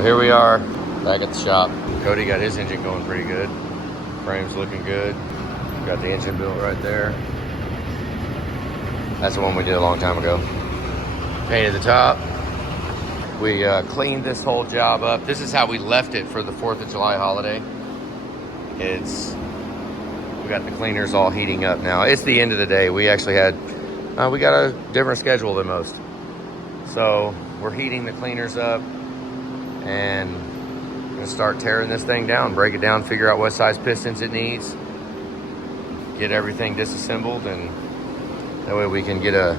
So here we are back at the shop. Cody got his engine going pretty good. Frame's looking good. Got the engine built right there. That's the one we did a long time ago. Painted the top. We cleaned this whole job up. This is how we left it for the 4th of July holiday. We got the cleaners all heating up now. It's the end of the day. We actually had, we got a different schedule than most. So we're heating the cleaners up and gonna start tearing this thing down, break it down, figure out what size pistons it needs, get everything disassembled, and that way we can get a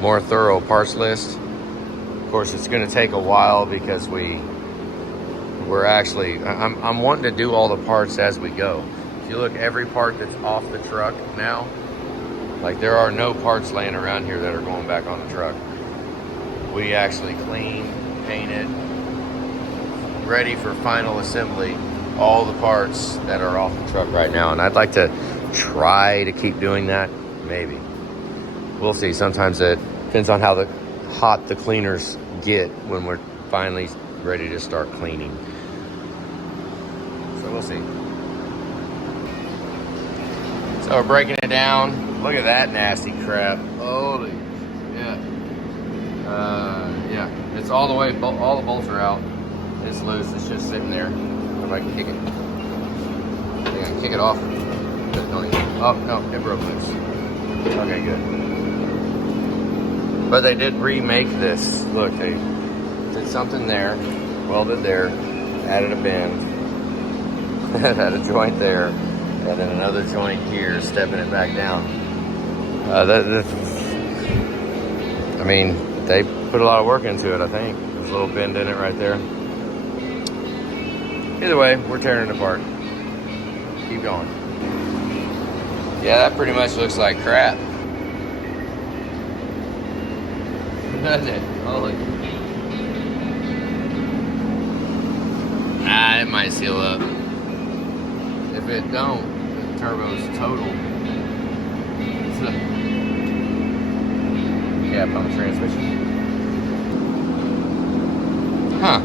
more thorough parts list. Of course, it's gonna take a while because we're actually, I'm wanting to do all the parts as we go. If you look, every part that's off the truck now, like there are no parts laying around here that are going back on the truck. We actually cleaned, painted, ready for final assembly, all the parts that are off the truck right now. And I'd like to try to keep doing that, maybe. We'll see. Sometimes it depends on how hot the cleaners get when we're finally ready to start cleaning. So we'll see. So we're breaking it down. Look at that nasty crap. Holy, yeah. Yeah, it's all the way, all the bolts are out. It's loose, it's just sitting there. If I can kick it. I think I can kick it off. Oh, no, it broke loose. Okay, good. But they did remake this. Look, they did something there, welded there, added a bend, had a joint there, and then another joint here, stepping it back down. I mean, they put a lot of work into it, I think. There's a little bend in it right there. Either way, we're tearing it apart. Keep going. Yeah, that pretty much looks like crap. Doesn't it? Holy. It might seal up. If it don't, the turbo's total. It's a gap on the transmission. Huh.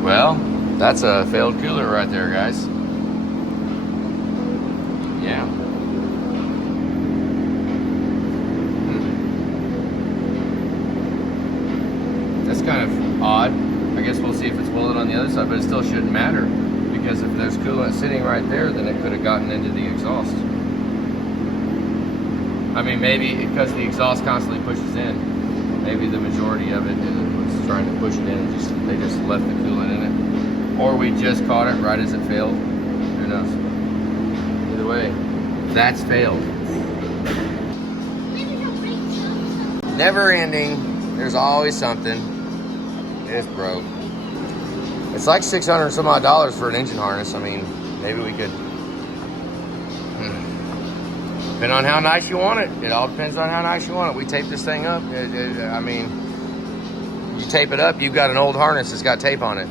Well, that's a failed cooler right there, guys. Yeah. That's kind of odd. I guess we'll see if it's welded on the other side, but it still shouldn't matter, because if there's coolant sitting right there, then it could have gotten into the exhaust. I mean, maybe because the exhaust constantly pushes in, maybe the majority of it was trying to push it in, they just left the coolant in it. Or we just caught it right as it failed. Who knows? Either way, that's failed. Never ending. There's always something. It's broke. It's like $600 and some odd for an engine harness. I mean, maybe we could. Depending on how nice you want it. It all depends on how nice you want it. We tape this thing up. I mean, you tape it up, you've got an old harness that's got tape on it.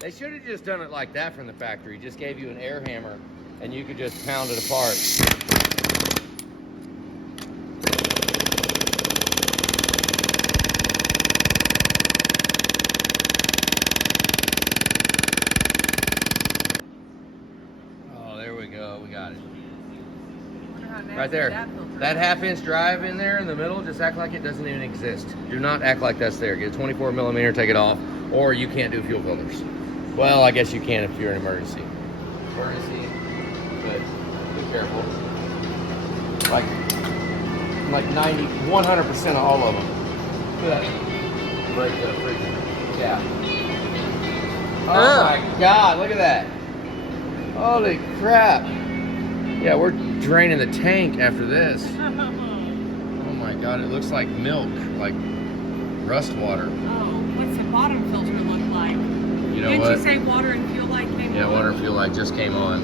They should have just done it like that from the factory. Just gave you an air hammer and you could just pound it apart. We got it. Right there. That half-inch drive in there in the middle, just act like it doesn't even exist. Do not act like that's there. Get a 24 millimeter, take it off, or you can't do fuel filters. Well, I guess you can if you're in an emergency. Emergency, but be careful. Like 90, 100% of all of them. Look at that. Break the freaking cap. Oh my God, look at that. Holy crap. Yeah, we're draining the tank after this. Oh my God, it looks like milk, like rust water. Oh, what's the bottom filter look like? You know Didn't what? you say water and fuel light came on? Yeah, water and fuel light just came on.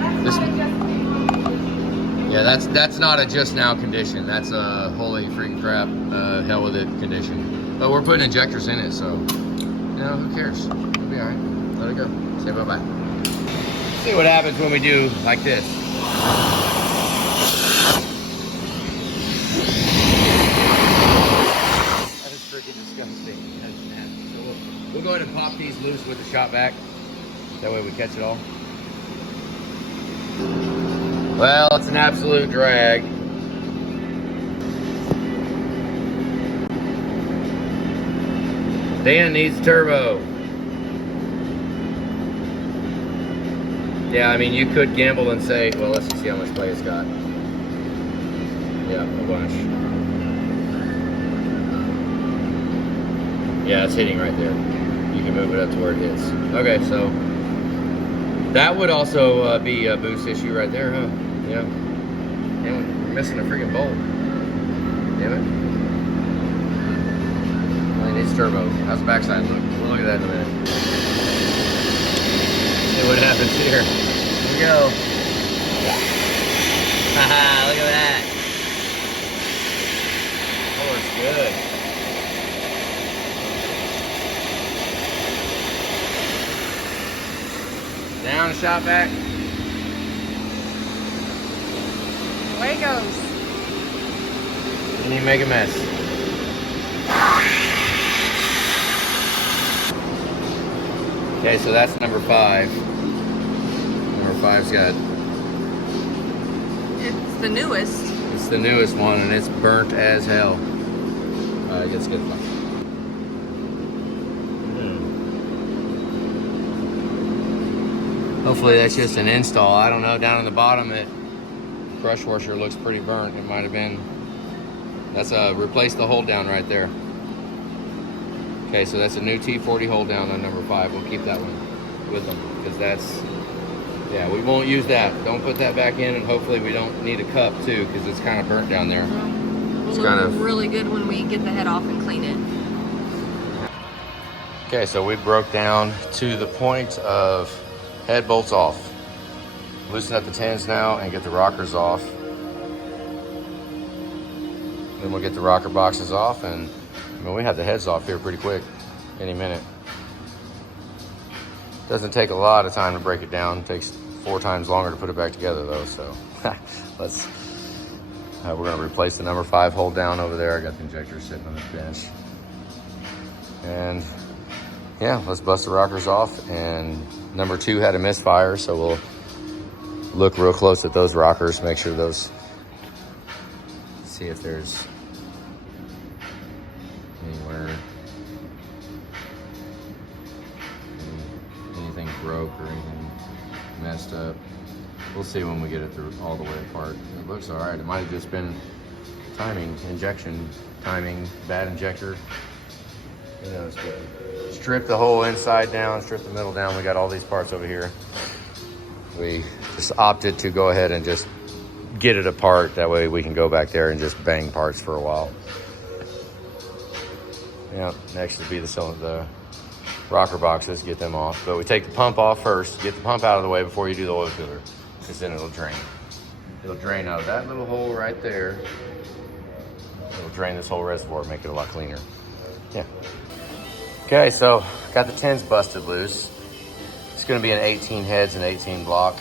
That's This, not just came on. Yeah, that's not a just now condition. That's a holy freaking crap, hell with it condition. But we're putting injectors in it, so you know, who cares? It'll be all right. Let it go. Say bye bye. See what happens when we do like this. That is freaking disgusting. That's nasty. So we'll go ahead and pop these loose with the shop vac. That way we catch it all. Well, it's an absolute drag. Dan needs turbo. Yeah, I mean, you could gamble and say, well, let's just see how much play it's got. Yeah, a bunch. Yeah, it's hitting right there. You can move it up to where it hits. Okay, so that would also be a boost issue right there, huh? Yeah. And we're missing a freaking bolt. Damn it. Well, it needs turbo. How's the backside look? We'll look at that in a minute. See what happens here. Here we go. Haha, look at that. Oh, it's good. Down the shop vac. Away it goes. Didn't even make a mess. Okay, so that's number 5. Number 5's got... It's the newest. It's the newest one, and it's burnt as hell. Let's get it. Hopefully that's just an install. I don't know. Down on the bottom, it crush washer looks pretty burnt. It might have been. That's replace the hold down right there. Okay, so that's a new T40 hold down on number 5. We'll keep that one with them because that's, yeah, we won't use that. Don't put that back in, and hopefully we don't need a cup too because it's kind of burnt down there. It's kind of really good when we get the head off and clean it. Okay, so we broke down to the point of head bolts off. Loosen up the tins now and get the rockers off. Then we'll get the rocker boxes off, and I mean, we have the heads off here pretty quick, any minute. Doesn't take a lot of time to break it down. It takes 4 times longer to put it back together though, so let's, we're gonna replace the number 5 hold down over there. I got the injector sitting on the bench. And yeah, let's bust the rockers off. And number 2 had a misfire, so we'll look real close at those rockers, make sure those, see if there's anywhere, anything broke or anything messed up. We'll see when we get it through all the way apart. It looks all right. It might have just been timing, injection timing, bad injector. Who knows? Strip the whole inside down, strip the middle down. We got all these parts over here. We just opted to go ahead and just get it apart. That way we can go back there and just bang parts for a while. Yeah, next would be the rocker boxes, get them off. But we take the pump off first, get the pump out of the way before you do the oil filler, because then it'll drain. It'll drain out of that little hole right there. It'll drain this whole reservoir, make it a lot cleaner. Yeah. Okay, so got the tins busted loose. It's gonna be an 18 heads and 18 block,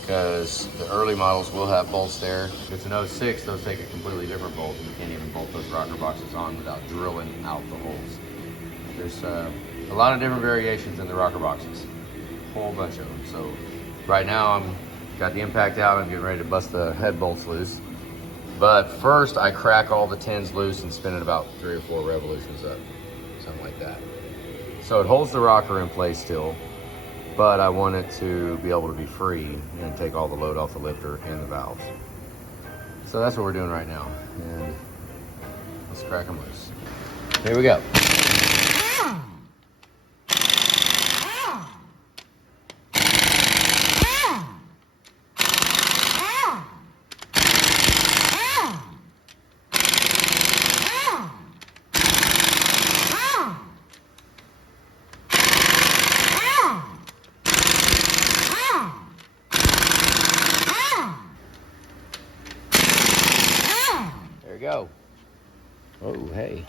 because the early models will have bolts there. If it's an 06, those take a completely different bolt, and you can't even bolt those rocker boxes on without drilling out the holes. There's a lot of different variations in the rocker boxes, a whole bunch of them. So right now I'm got the impact out, I'm getting ready to bust the head bolts loose. But first I crack all the tins loose and spin it about 3 or 4 revolutions up, something like that. So it holds the rocker in place still, but I want it to be able to be free and take all the load off the lifter and the valves. So that's what we're doing right now. And let's crack them loose. Here we go. go. Oh, hey.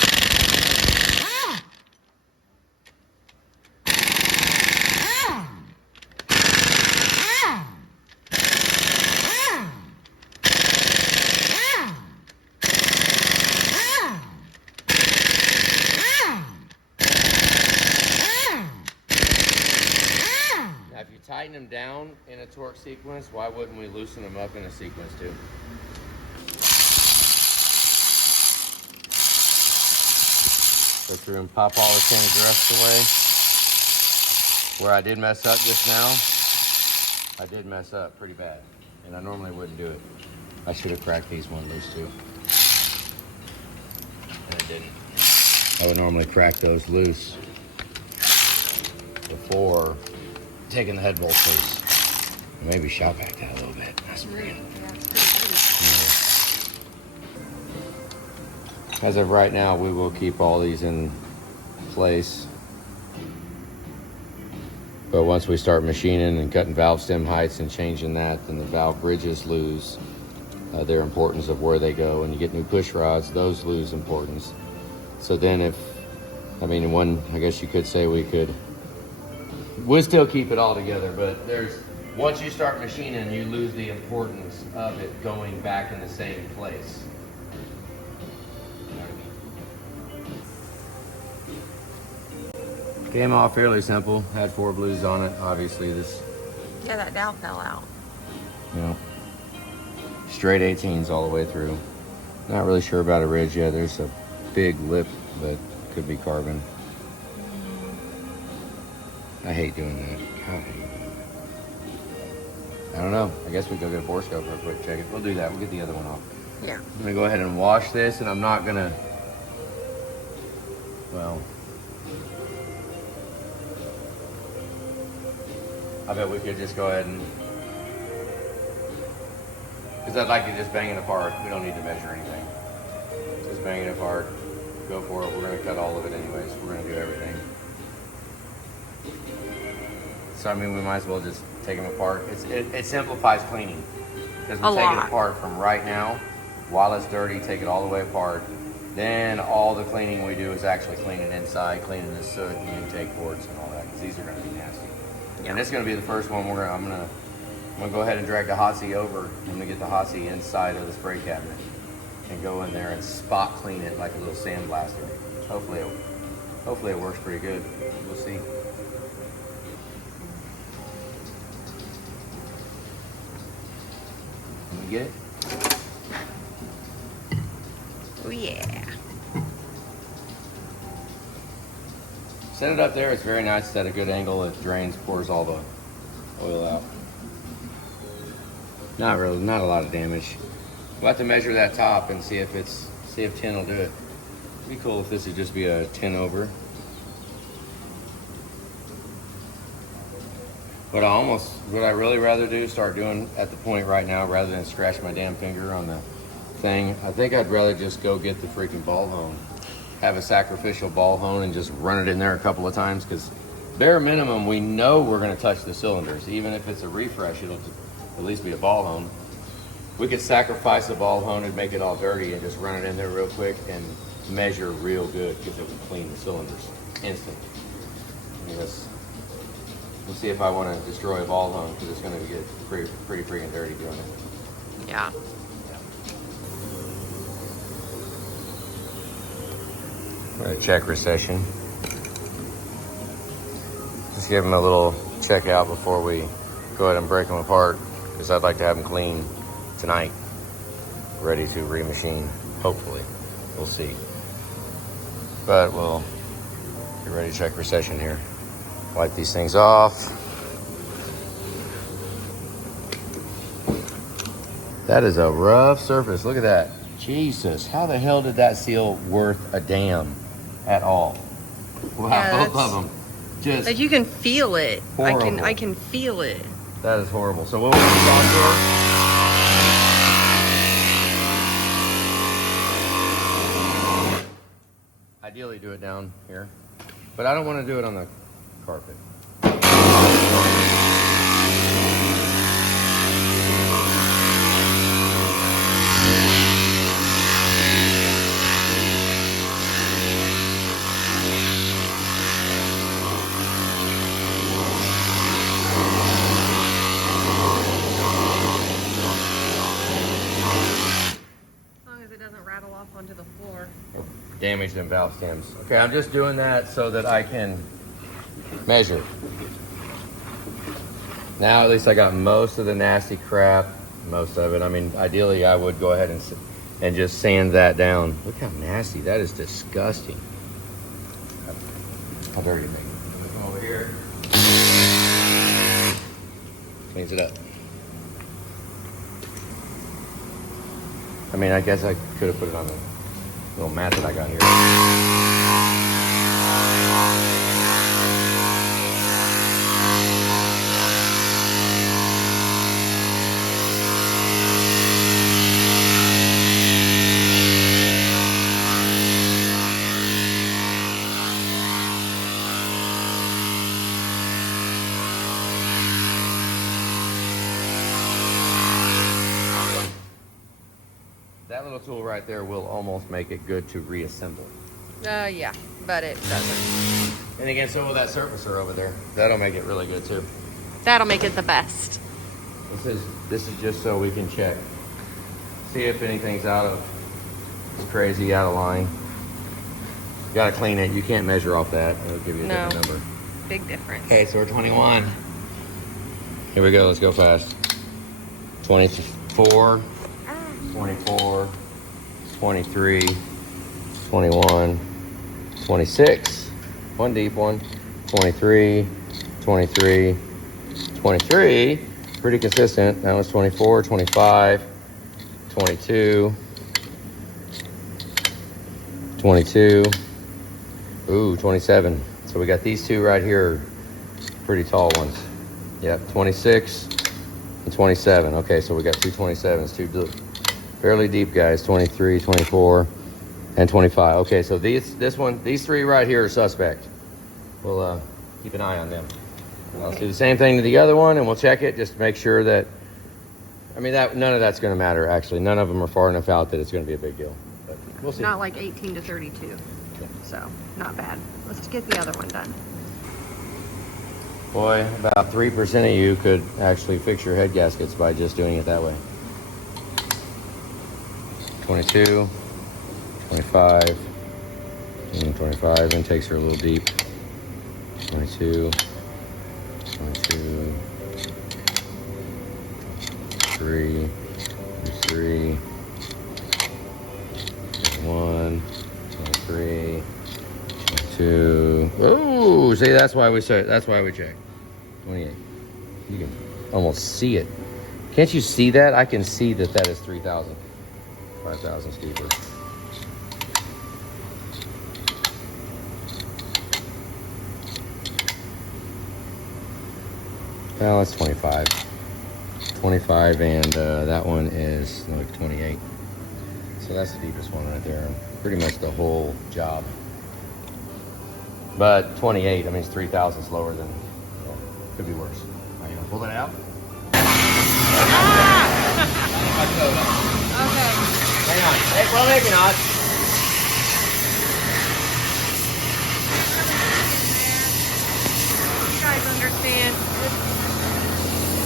Now, if you tighten them down in a torque sequence, why wouldn't we loosen them up in a sequence too? Go through and pop all the chain of rust away. Where I did mess up just now, I did mess up pretty bad. And I normally wouldn't do it. I should have cracked these one loose too. And I didn't. I would normally crack those loose before taking the head bolts loose. Maybe shop back that a little bit. That's pretty good. As of right now, we will keep all these in place. But once we start machining and cutting valve stem heights and changing that, then the valve bridges lose their importance of where they go. When you get new push rods, those lose importance. So then I guess you could say we'd still keep it all together, but once you start machining, you lose the importance of it going back in the same place. Came off fairly simple. Had 4 blues on it. Obviously, Yeah, that dowel fell out. Straight 18s all the way through. Not really sure about a ridge yet. There's a big lip, but could be carbon. I hate doing that. God, I don't know. I guess we go get a borescope real quick, check it. We'll do that. We'll get the other one off. Yeah. I'm gonna go ahead and wash this, and I'm not gonna, I bet we could just go ahead and, because I'd like to just bang it apart. We don't need to measure anything. Just bang it apart. Go for it. We're going to cut all of it anyways. We're going to do everything. So, we might as well just take them apart. It simplifies cleaning. Because we take it apart from right now, while it's dirty, take it all the way apart. Then all the cleaning we do is actually cleaning inside, cleaning the soot and intake boards and all that, because these are going to be nasty. Yeah. And this is going to be the first one I'm going to go ahead and drag the hot seat over. I'm going to get the hot seat inside of the spray cabinet and go in there and spot clean it like a little sandblaster. Hopefully it works pretty good. We'll see. Can we get it? Oh yeah. Set it up there. It's very nice. It's at a good angle. It drains, pours all the oil out. Not really, not a lot of damage. We'll have to measure that top and see if 10 will do it. It'd be cool if this would just be a 10 over. What I really rather do, start doing at the point right now, rather than scratch my damn finger on the thing, I think I'd rather just go get the freaking ball hone. Have a sacrificial ball hone and just run it in there a couple of times, because bare minimum, we know we're gonna touch the cylinders. Even if it's a refresh, it'll at least be a ball hone. We could sacrifice the ball hone and make it all dirty and just run it in there real quick and measure real good, because it would clean the cylinders instantly. We'll see if I want to destroy a ball hone, because it's going to get pretty freaking dirty doing it. Yeah. I'm going to check recession. Just give them a little check out before we go ahead and break them apart, because I'd like to have them clean tonight, ready to remachine, hopefully. We'll see. But we'll get ready to check recession here. Wipe these things off. That is a rough surface. Look at that. Jesus, how the hell did that seal worth a damn at all? Wow, yeah, both of them. Just like, you can feel it. Horrible. I can feel it. That is horrible. So what we're going to do, ideally do it down here, but I don't want to do it on the carpet. off onto the floor. or damage them valve stems. Okay, I'm just doing that so that I can measure. Now at least I got most of the nasty crap, most of it. I mean, ideally I would go ahead and just sand that down. Look how nasty, that is disgusting. How dirty it makes it. Come over here. Cleans it up. I mean, I guess I could have put it on the little mat that I got here. That little tool right there will almost make it good to reassemble. Yeah, but it doesn't. And again, so will that surfacer over there. That'll make it really good too. That'll make it the best. This is just so we can check. See if anything's it's crazy, out of line. You gotta clean it. You can't measure off that. It'll give you a different number. Big difference. Okay, so we're 21. Here we go, let's go fast. 24, 24, 23, 21, 26, one deep one, 23, 23, 23, pretty consistent. That was 24, 25, 22, 22, ooh, 27. So we got these two right here, pretty tall ones. Yep, 26 and 27. Okay, so we got two 27s, two fairly deep guys, 23, 24, and 25. Okay, so these three right here are suspect. We'll keep an eye on them. Okay. Let's do the same thing to the other one, and we'll check it just to make sure that, I mean, none of that's going to matter, actually. None of them are far enough out that it's going to be a big deal. But we'll see. Not like 18 to 32. Yeah. So, not bad. Let's get the other one done. Boy, about 3% of you could actually fix your head gaskets by just doing it that way. 22, 25, and 25. Intakes are a little deep. 22, 22, 3, 23, 21, 23, 22. Oh, see, that's why we check. 28. You can almost see it. Can't you see that? I can see that is 3,000. 5,000 steeper. Well, that's 25. 25, and that one is like 28. So that's the deepest one right there. Pretty much the whole job. But 28, I mean, it's 3,000 slower than, well, could be worse. Are you gonna pull that out? Okay. Hang on. Hey, well, maybe not. You guys understand?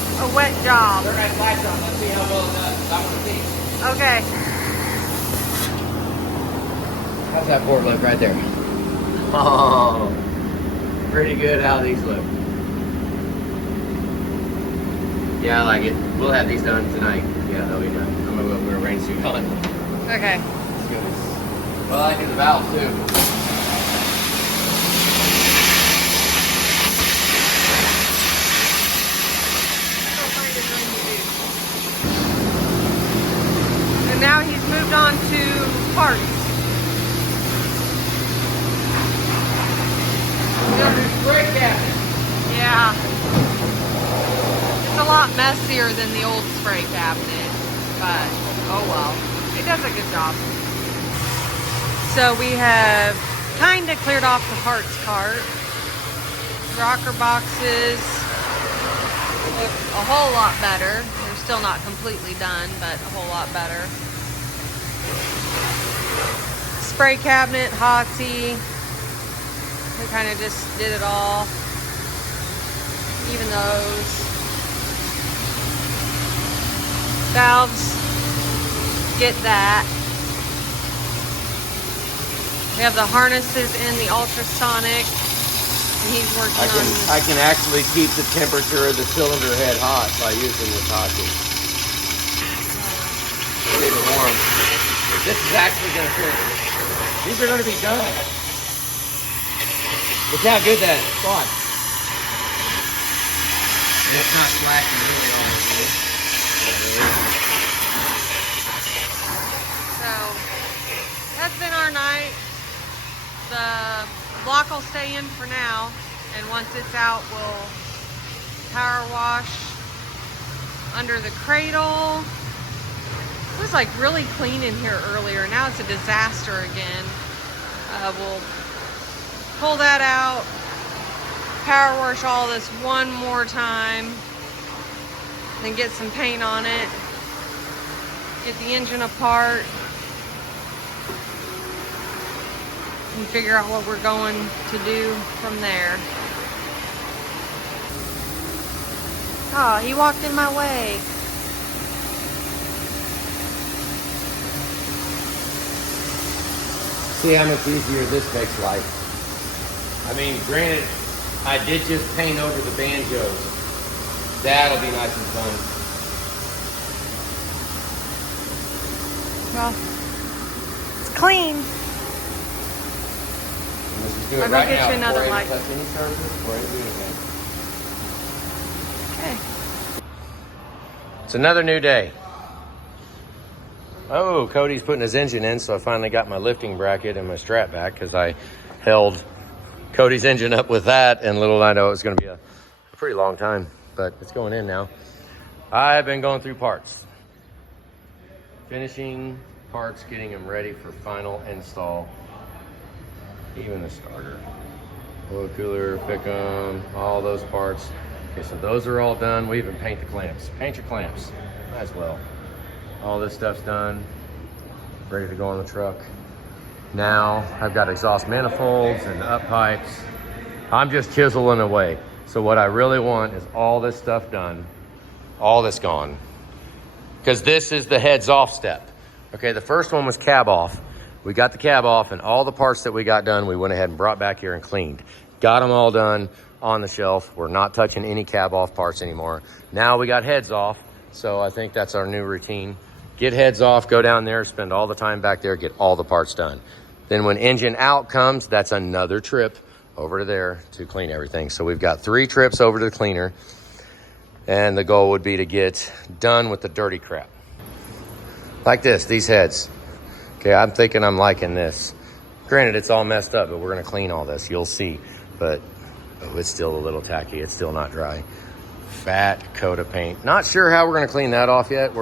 It's a wet job. Turn that lights on. Let's see how well it does. I want to see. Okay. How's that board look right there? Oh, pretty good how these look. Yeah, I like it. We'll have these done tonight. Yeah, they'll be done. I'm gonna go put a rain suit on. Okay. Let's go. Well, I do the valves too. And now he's moved on to parts. Brake cabinet. Yeah. It's a lot messier than the old spray cabinet, but oh well. It does a good job. So we have kind of cleared off the parts cart. Rocker boxes look a whole lot better. They're still not completely done, but a whole lot better. Spray cabinet, hotsy. We kind of just did it all. Even those. Valves, get that. We have the harnesses in the ultrasonic. And he's working on this. I can actually keep the temperature of the cylinder head hot by using this hotkey. Keep it warm. This is actually going to finish. These are going to be done. Look how good that spot. It's not flashing really on it, really. So that's been our night. The block will stay in for now, and once it's out, we'll power wash under the cradle. It was like really clean in here earlier. Now it's a disaster again. We'll pull that out, power wash all this one more time, then get some paint on it, get the engine apart, and figure out what we're going to do from there. Oh, he walked in my way. See how much easier this makes life. I mean, granted, I did just paint over the banjos. That'll be nice and fun. Well, it's clean. And let's just do it I'll go right get now you another before I light. touch any surface, before I do anything. Okay. It's another new day. Oh, Cody's putting his engine in, so I finally got my lifting bracket and my strap back because I held Cody's engine up with that, and little did I know it was going to be a pretty long time, but it's going in now. I've been going through parts. Finishing parts, getting them ready for final install. Even the starter. Oil cooler, pick them, all those parts. Okay, so those are all done. We even paint the clamps. Paint your clamps as well. All this stuff's done, ready to go on the truck. Now I've got exhaust manifolds and up pipes. I'm just chiseling away. So what I really want is all this stuff done, all this gone. Because this is the heads off step. Okay, the first one was cab off. We got the cab off, and all the parts that we got done, we went ahead and brought back here and cleaned. Got them all done on the shelf. We're not touching any cab off parts anymore. Now we got heads off, so I think that's our new routine. Get heads off, go down there, spend all the time back there, get all the parts done. Then when engine out comes, that's another trip over to there to clean everything. So we've got 3 trips over to the cleaner, and the goal would be to get done with the dirty crap. Like this, these heads. Okay, I'm thinking I'm liking this. Granted, it's all messed up, but we're gonna clean all this, you'll see. But, oh, it's still a little tacky, it's still not dry. Fat coat of paint. Not sure how we're gonna clean that off yet.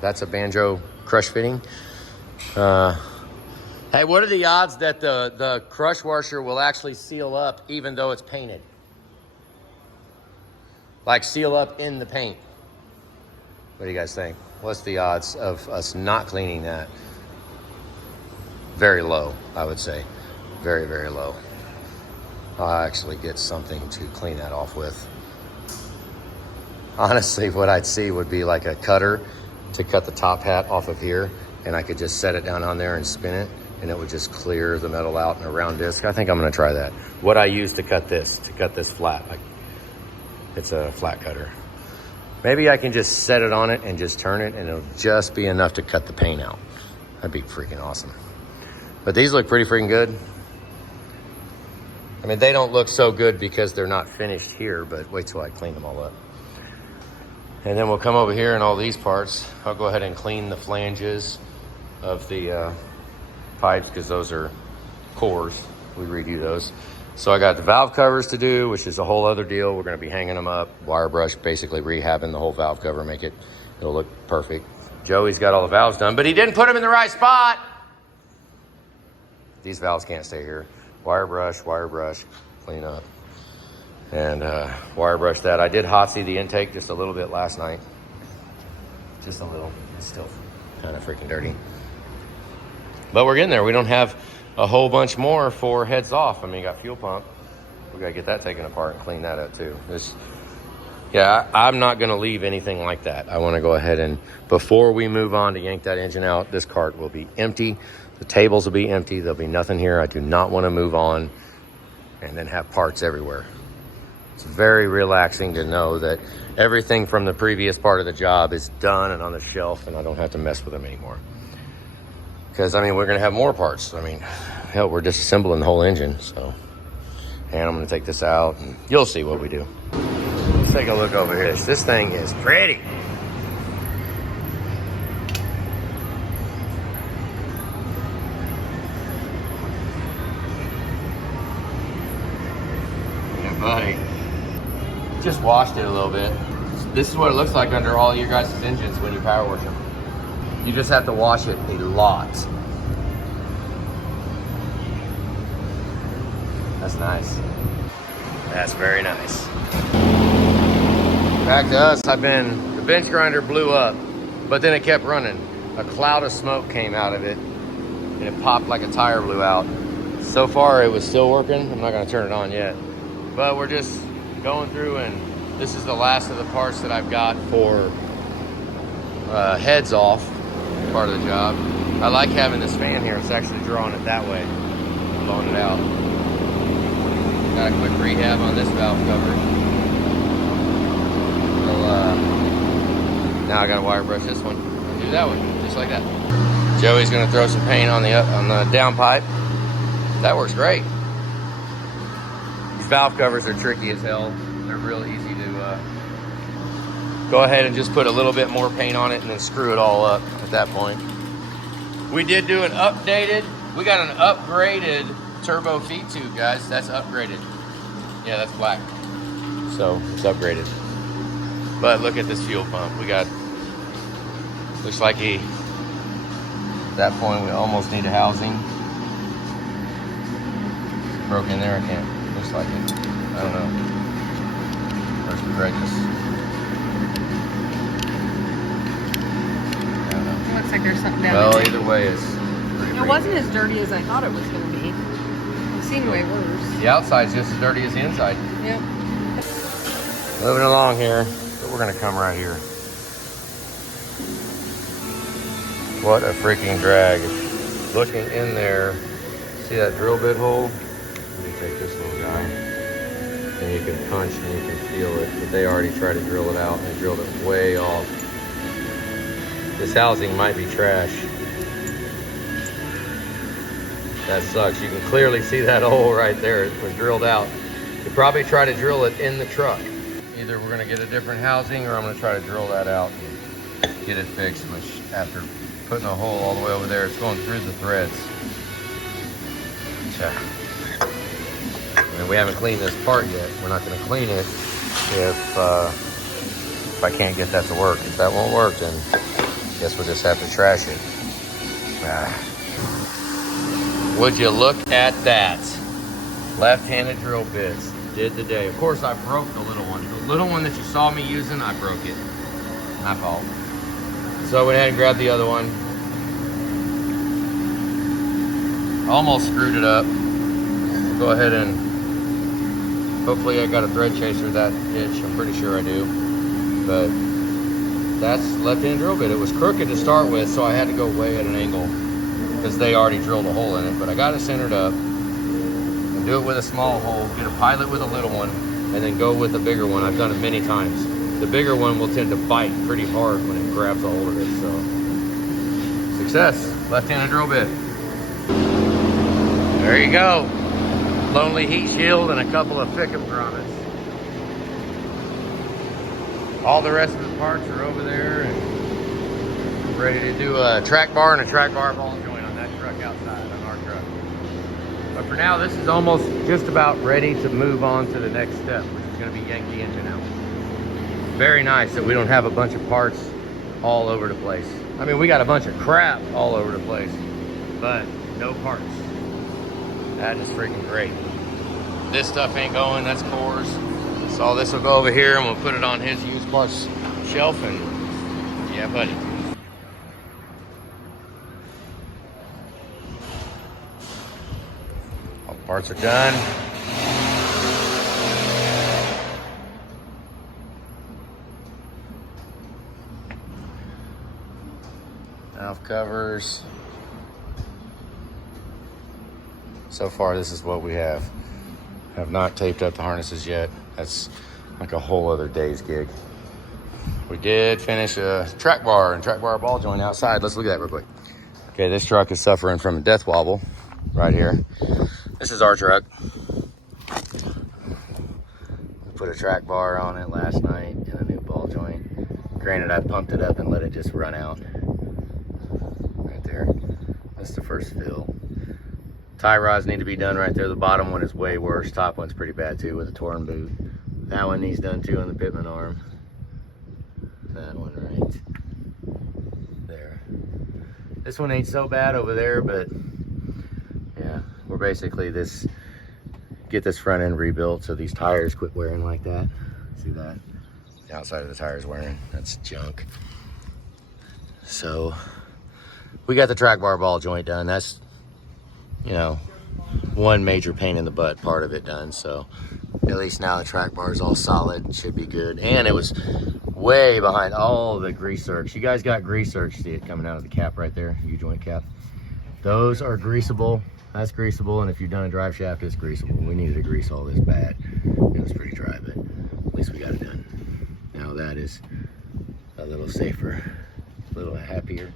That's a banjo crush fitting. Hey, what are the odds that the crush washer will actually seal up even though it's painted? Like seal up in the paint. What do you guys think? What's the odds of us not cleaning that? Very low, I would say. Very, very low. I'll actually get something to clean that off with. Honestly, what I'd see would be like a cutter to cut the top hat off of here, and I could just set it down on there and spin it, and it would just clear the metal out in a round disc. I think I'm gonna try that. What I use to cut this flat, it's a flat cutter. Maybe I can just set it on it and just turn it, and it'll just be enough to cut the paint out. That'd be freaking awesome. But these look pretty freaking good. I mean, they don't look so good because they're not finished here, but wait till I clean them all up. And then we'll come over here and all these parts. I'll go ahead and clean the flanges of the pipes because those are cores. We redo those. So I got the valve covers to do, which is a whole other deal. We're gonna be hanging them up, wire brush, basically rehabbing the whole valve cover, it'll look perfect. Joey's got all the valves done, but he didn't put them in the right spot. These valves can't stay here. Wire brush, clean up. And wire brush that. I did hot see the intake just a little bit last night. Just a little. It's still kind of freaking dirty. But we're getting there. We don't have a whole bunch more for heads off. I mean, you got fuel pump. We got to get that taken apart and clean that up too. I'm not going to leave anything like that. I want to go ahead and, before we move on to yank that engine out, this cart will be empty The tables will be empty. There'll be nothing here. I do not want to move on and then have parts everywhere. It's very relaxing to know that everything from the previous part of the job is done and on the shelf, and I don't have to mess with them anymore. Because, I mean, we're going to have more parts. I mean, hell, we're disassembling the whole engine, so. And I'm going to take this out, and you'll see what we do. Let's take a look over here. This thing is pretty. Yeah, buddy. Just washed it a little bit. This is what it looks like under all your guys' engines when you power wash them. You just have to wash it a lot. That's nice. That's very nice. Back to us, the bench grinder blew up, but then it kept running. A cloud of smoke came out of it, and it popped like a tire blew out. So far, it was still working. I'm not gonna turn it on yet, but we're just going through, and this is the last of the parts that I've got for heads off part of the job. I like having this fan here. It's actually drawing it that way, blowing it out. Got a quick rehab on this valve cover. So, now I got to wire brush this one and do that one, just like that. Joey's going to throw some paint on the down pipe. That works great. These valve covers are tricky as hell. They're real easy to go ahead and just put a little bit more paint on it and then screw it all up at that point. We did do an updated, we got an upgraded turbo feed tube, guys. That's upgraded. Yeah, that's black. So it's upgraded. But look at this fuel pump. We got, looks like at that point we almost need a housing. Broke in there, I can't, looks like it. I don't know. Where's the Regis? Looks like there's something down well, there. either way, it's pretty It wasn't as dirty as I thought it was going to be. I've seen way worse. The outside's just as dirty as the inside. Yep. Moving along here, but we're going to come right here. What a freaking drag. Looking in there, see that drill bit hole? Let me take this little guy. And you can punch and you can feel it, but they already tried to drill it out and they drilled it way off. This housing might be trash. That sucks. You can clearly see that hole right there. It was drilled out. You probably try to drill it in the truck. Either we're gonna get a different housing or I'm gonna try to drill that out and get it fixed, which after putting a hole all the way over there, it's going through the threads. I mean, we haven't cleaned this part yet. We're not gonna clean it if I can't get that to work. If that won't work, then I guess we'll just have to trash it. Would you look at that? Left-handed drill bits. Did today. Of course, I broke the little one. The little one that you saw me using, I broke it. My fault. So I went ahead and grabbed the other one. Almost screwed it up. We'll go ahead and hopefully I got a thread chaser that itch. I'm pretty sure I do. But that's left-hand drill bit. It was crooked to start with, so I had to go way at an angle because they already drilled a hole in it. But I got it centered up. And do it with a small hole. Get a pilot with a little one, and then go with a bigger one. I've done it many times. The bigger one will tend to bite pretty hard when it grabs a hold of it. So success. Left-handed drill bit. There you go. Lonely heat shield and a couple of Fickum grommets. All the rest of the parts are over there and ready to do a track bar and a track bar ball joint on that truck outside, on our truck. But for now, this is almost just about ready to move on to the next step, which is going to be yank the engine out. Very nice that we don't have a bunch of parts all over the place. I mean, we got a bunch of crap all over the place, but no parts. That is freaking great. This stuff ain't going, that's cores. So all this will go over here and we'll put it on his used parts shelf and yeah, buddy. All the parts are done. Valve covers. So far, this is what we have. Have not taped up the harnesses yet. That's like a whole other day's gig. We did finish a track bar and track bar ball joint outside. Let's look at that real quick. Okay, this truck is suffering from a death wobble right here. This is our truck. We put a track bar on it last night and a new ball joint. Granted, I pumped it up and let it just run out. Right there. That's the first fill. Tie rods need to be done right there. The bottom one is way worse. Top one's pretty bad too with a torn boot. That one needs done too on the pitman arm. That one right there. This one ain't so bad over there, but yeah, we're basically get this front end rebuilt so these tires quit wearing like that. See that? The outside of the tire's wearing. That's junk. So we got the track bar ball joint done. That's, you know, one major pain in the butt part of it done. So at least now the track bar is all solid. Should be good. And it was way behind all the grease zerks. You guys got grease zerks. See it coming out of the cap right there, U-joint cap. Those are greasable. That's greasable, and if you've done a drive shaft, it's greasable. We needed to grease all this bad. It was pretty dry, but at least we got it done. Now that is a little safer, a little happier.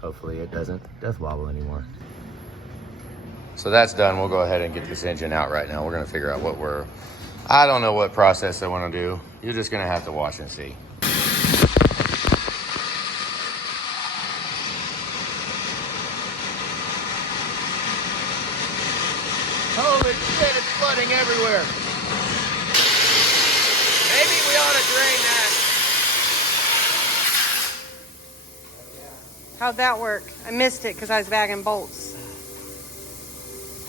Hopefully it doesn't death wobble anymore. So that's done. We'll go ahead and get this engine out right now. We're gonna figure out I don't know what process I wanna do. You're just gonna have to watch and see. Holy shit, it's flooding everywhere. Maybe we ought to drain that. How'd that work? I missed it because I was bagging bolts.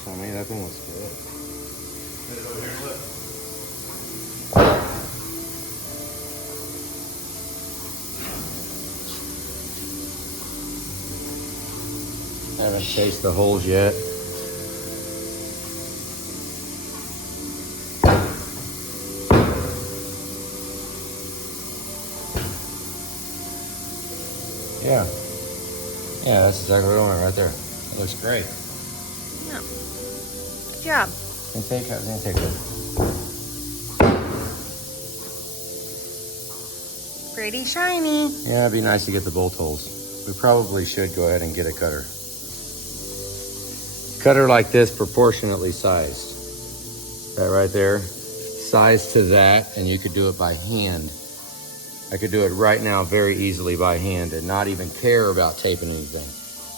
I mean, that thing looks good. Put it over here and look. Haven't chased the holes yet. Yeah. Yeah, that's exactly what I want right there. It looks great. Yeah. Good job. And take it. Pretty shiny. Yeah, it'd be nice to get the bolt holes. We probably should go ahead and get a cutter. Cutter like this, proportionately sized. That right there, sized to that, and you could do it by hand. I could do it right now very easily by hand and not even care about taping anything.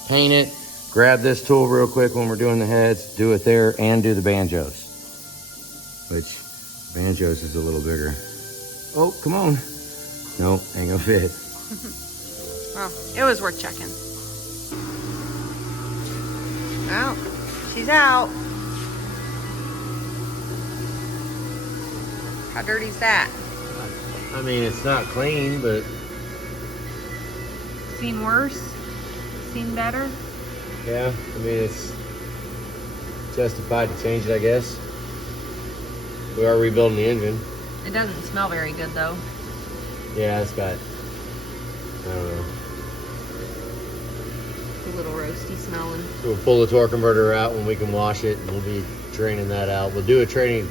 Paint it, grab this tool real quick when we're doing the heads, do it there, and do the banjos. Which, banjos is a little bigger. Oh, come on. Nope, ain't gonna fit. Well, it was worth checking. Well, she's out. How dirty's that? I mean, it's not clean, but... Seen worse? Seen better? Yeah, I mean, it's justified to change it, I guess. We are rebuilding the engine. It doesn't smell very good, though. Yeah, it's got, I don't know. A little roasty smelling. So we'll pull the torque converter out when we can wash it, and we'll be draining that out. We'll do a training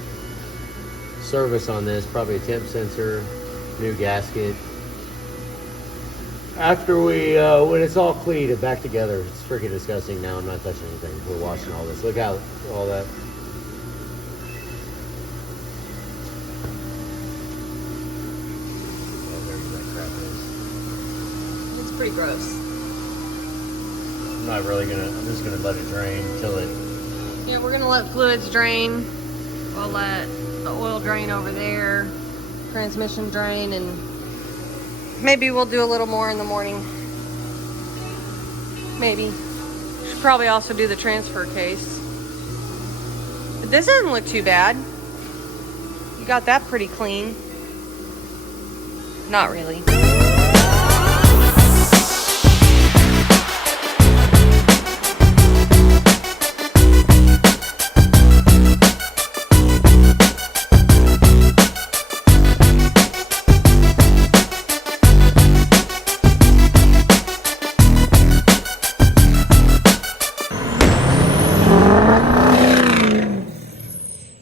service on this, probably a temp sensor, new gasket. After we, when it's all cleaned and back together, it's freaking disgusting now. I'm not touching anything. We're washing all this. Look how all that. Yeah, there that crap is. It's pretty gross. I'm not really gonna, I'm just gonna let it drain until it. Yeah, we're gonna let fluids drain. We'll let the oil drain over there, transmission drain, and maybe we'll do a little more in the morning. Maybe. Should probably also do the transfer case. But this doesn't look too bad. You got that pretty clean. Not really.